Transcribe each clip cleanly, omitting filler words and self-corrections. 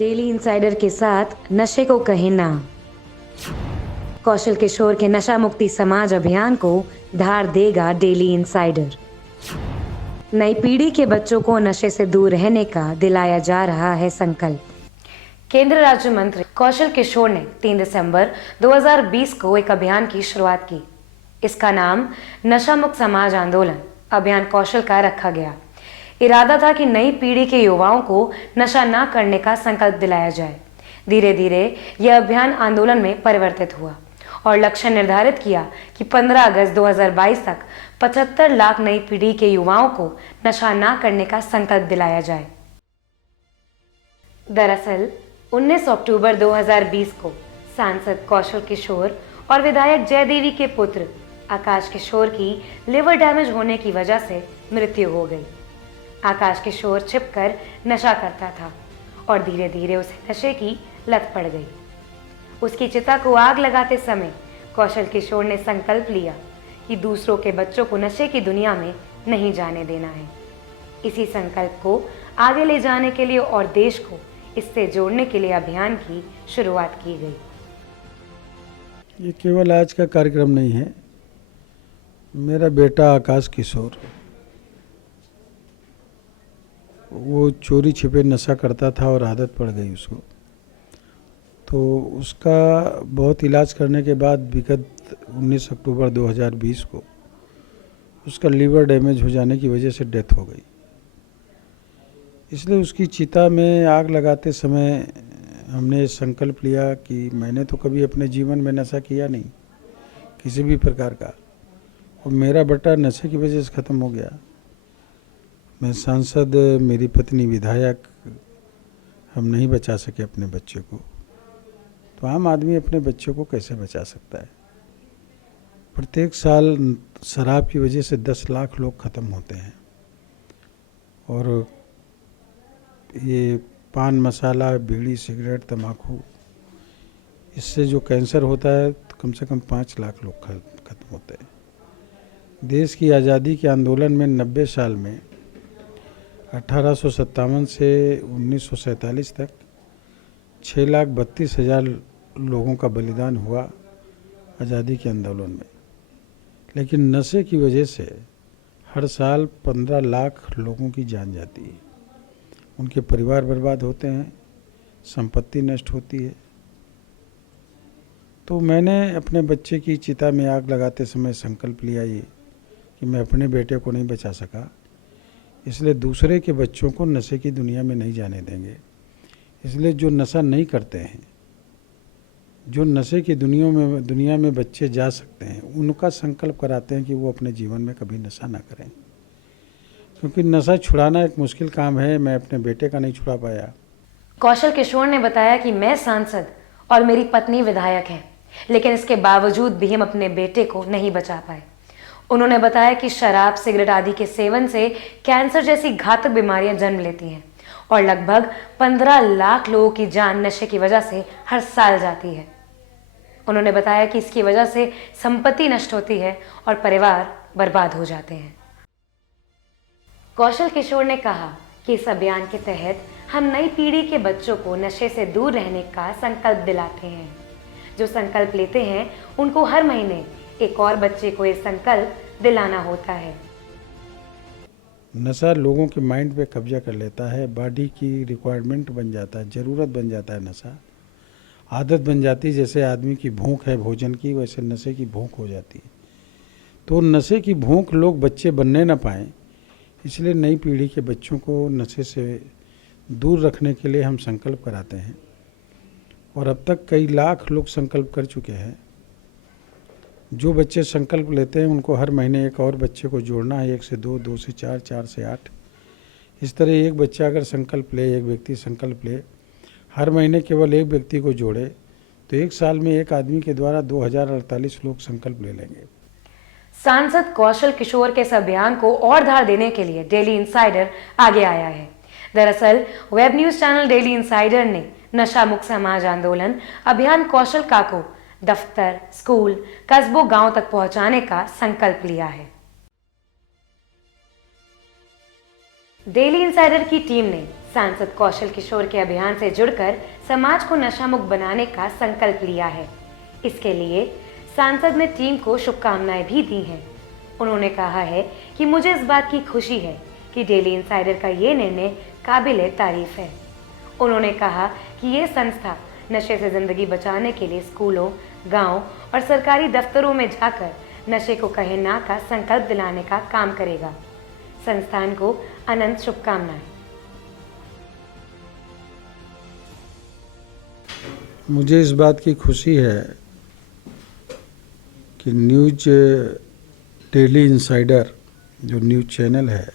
Daily insider के साथ नशे को कहें ना। कौशल किशोर के नशा मुक्ति समाज अभियान को धार देगा डेली इंसाइडर। नई पीढ़ी के बच्चों को नशे से दूर रहने का दिलाया जा रहा है संकल्प। केंद्र राज्य मंत्री कौशल किशोर ने 3 दिसंबर 2020 को एक अभियान की शुरुआत की। इसका नाम नशा मुक्त समाज आंदोलन अभियान कौशल का रखा गया। इरादा था कि नई पीढ़ी के युवाओं को नशा ना करने का संकल्प दिलाया जाए। धीरे धीरे यह अभियान आंदोलन में परिवर्तित हुआ और लक्ष्य निर्धारित किया कि 15 अगस्त 2022 तक 75 लाख नई पीढ़ी के युवाओं को नशा ना करने का संकल्प दिलाया जाए। दरअसल 19 अक्टूबर 2020 को सांसद कौशल किशोर और विधायक जयदेवी के पुत्र आकाश किशोर की लिवर डैमेज होने की वजह से मृत्यु हो गई। आकाश किशोर छिपकर नशा करता था और धीरे धीरे उसे नशे की लत पड़ गई। उसकी चिता को आग लगाते समय कौशल किशोर ने संकल्प लिया कि दूसरों के बच्चों को नशे की दुनिया में नहीं जाने देना है। इसी संकल्प को आगे ले जाने के लिए और देश को इससे जोड़ने के लिए अभियान की शुरुआत की गई। ये केवल आज का कार्यक्रम नहीं है। मेरा बेटा आकाश किशोर वो चोरी छिपे नशा करता था और आदत पड़ गई उसको। तो उसका बहुत इलाज करने के बाद विगत 19 अक्टूबर 2020 को उसका लीवर डैमेज हो जाने की वजह से डेथ हो गई। इसलिए उसकी चिता में आग लगाते समय हमने संकल्प लिया कि मैंने तो कभी अपने जीवन में नशा किया नहीं किसी भी प्रकार का, और मेरा बेटा नशे की वजह से ख़त्म हो गया। मैं सांसद, मेरी पत्नी विधायक, हम नहीं बचा सके अपने बच्चे को, तो आम आदमी अपने बच्चों को कैसे बचा सकता है। प्रत्येक साल शराब की वजह से 10 लाख लोग ख़त्म होते हैं, और ये पान मसाला, बीड़ी, सिगरेट, तंबाकू, इससे जो कैंसर होता है तो कम से कम 5 लाख लोग खत्म होते हैं। देश की आज़ादी के आंदोलन में 90 साल में 1857 से 1947 तक 6,32,000 लोगों का बलिदान हुआ आज़ादी के आंदोलन में। लेकिन नशे की वजह से हर साल 15 लाख लोगों की जान जाती है, उनके परिवार बर्बाद होते हैं, संपत्ति नष्ट होती है। तो मैंने अपने बच्चे की चिता में आग लगाते समय संकल्प लिया ये कि मैं अपने बेटे को नहीं बचा सका, इसलिए दूसरे के बच्चों को नशे की दुनिया में नहीं जाने देंगे। इसलिए जो नशा नहीं करते हैं, जो नशे की दुनिया में बच्चे जा सकते हैं, उनका संकल्प कराते हैं कि वो अपने जीवन में कभी नशा ना करें, क्योंकि नशा छुड़ाना एक मुश्किल काम है। मैं अपने बेटे का नहीं छुड़ा पाया। कौशल किशोर ने बताया कि मैं सांसद और मेरी पत्नी विधायक हैं, लेकिन इसके बावजूद भी हम अपने बेटे को नहीं बचा पाए। उन्होंने बताया कि शराब, सिगरेट आदि के सेवन से कैंसर जैसी घातक बीमारियां जन्म लेती हैं और लगभग 15 लाख लोगों की जान नशे की वजह से हर साल जाती है। उन्होंने बताया कि इसकी वजह से संपत्ति नष्ट होती है और परिवार बर्बाद हो जाते हैं। कौशल किशोर ने कहा कि इस अभियान के तहत हम नई पीढ़ी के बच्चों को नशे से दूर रहने का संकल्प दिलाते हैं। जो संकल्प लेते हैं उनको हर महीने एक और बच्चे को ये संकल्प दिलाना होता है। नशा लोगों के माइंड पे कब्जा कर लेता है, बॉडी की रिक्वायरमेंट बन जाता है, ज़रूरत बन जाता है। नशा आदत बन जाती है। जैसे आदमी की भूख है भोजन की, वैसे नशे की भूख हो जाती है। तो नशे की भूख लोग बच्चे बनने ना पाएँ, इसलिए नई पीढ़ी के बच्चों को नशे से दूर रखने के लिए हम संकल्प कराते हैं, और अब तक कई लाख लोग संकल्प कर चुके हैं। जो बच्चे संकल्प लेते हैं उनको हर महीने एक और बच्चे को जोड़ना है, 1 से 2, 2 से 4, 4 से 8। इस तरह एक बच्चा अगर संकल्प ले, एक व्यक्ति संकल्प ले, हर महीने केवल एक व्यक्ति को जोड़े, तो एक साल में एक आदमी के द्वारा 2048 लोग संकल्प ले लेंगे। सांसद कौशल किशोर के इस अभियान को और धार देने के लिए डेली इंसाइडर आगे आया है। दरअसल web news channel daily insider ने नशा मुक्त समाज आंदोलन अभियान कौशल का को दफ्तर, स्कूल, कस्बों, गांव तक पहुंचाने का संकल्प लिया है। डेली इंसाइडर की टीम ने सांसद कौशल किशोर के अभियान से जुड़कर समाज को नशा मुक्त बनाने का संकल्प लिया है। इसके लिए सांसद ने टीम को शुभकामनाएं भी दी हैं। उन्होंने कहा है कि मुझे इस बात की खुशी है कि डेली इनसाइडर का ये निर्णय काबिले तारीफ है। उन्होंने कहा कि ये संस्था नशे से जिंदगी बचाने के लिए स्कूलों, गांव और सरकारी दफ्तरों में जाकर नशे को कहे ना का संकल्प दिलाने का काम करेगा। संस्थान को अनंत शुभकामनाएं। मुझे इस बात की खुशी है कि न्यूज डेली इनसाइडर जो न्यूज चैनल है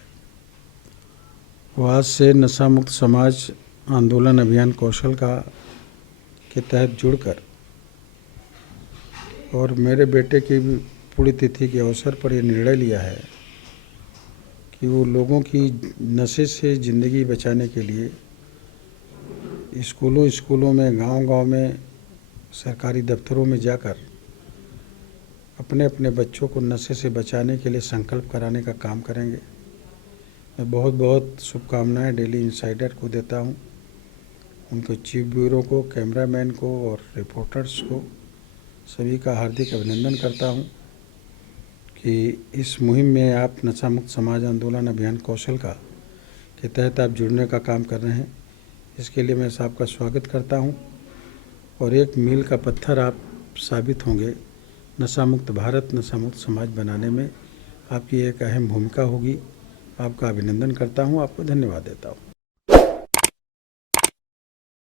वो आज से नशा मुक्त समाज आंदोलन अभियान कौशल के तहत जुड़कर और मेरे बेटे की भी पुण्यतिथि के अवसर पर ये निर्णय लिया है कि वो लोगों की नशे से ज़िंदगी बचाने के लिए स्कूलों में, गांव में, सरकारी दफ्तरों में जाकर अपने अपने बच्चों को नशे से बचाने के लिए संकल्प कराने का काम करेंगे। मैं बहुत बहुत शुभकामनाएं डेली इनसाइडर को देता हूं, उनके चीफ ब्यूरो को, कैमरामैन को और रिपोर्टर्स को सभी का हार्दिक अभिनंदन करता हूं कि इस मुहिम में आप नशा मुक्त समाज आंदोलन अभियान कौशल के तहत आप जुड़ने का काम कर रहे हैं। इसके लिए मैं आपका स्वागत करता हूं और एक मील का पत्थर आप साबित होंगे। नशा मुक्त भारत, नशा मुक्त समाज बनाने में आपकी एक अहम भूमिका होगी। आपका अभिनंदन करता हूं, आपको धन्यवाद देता हूं।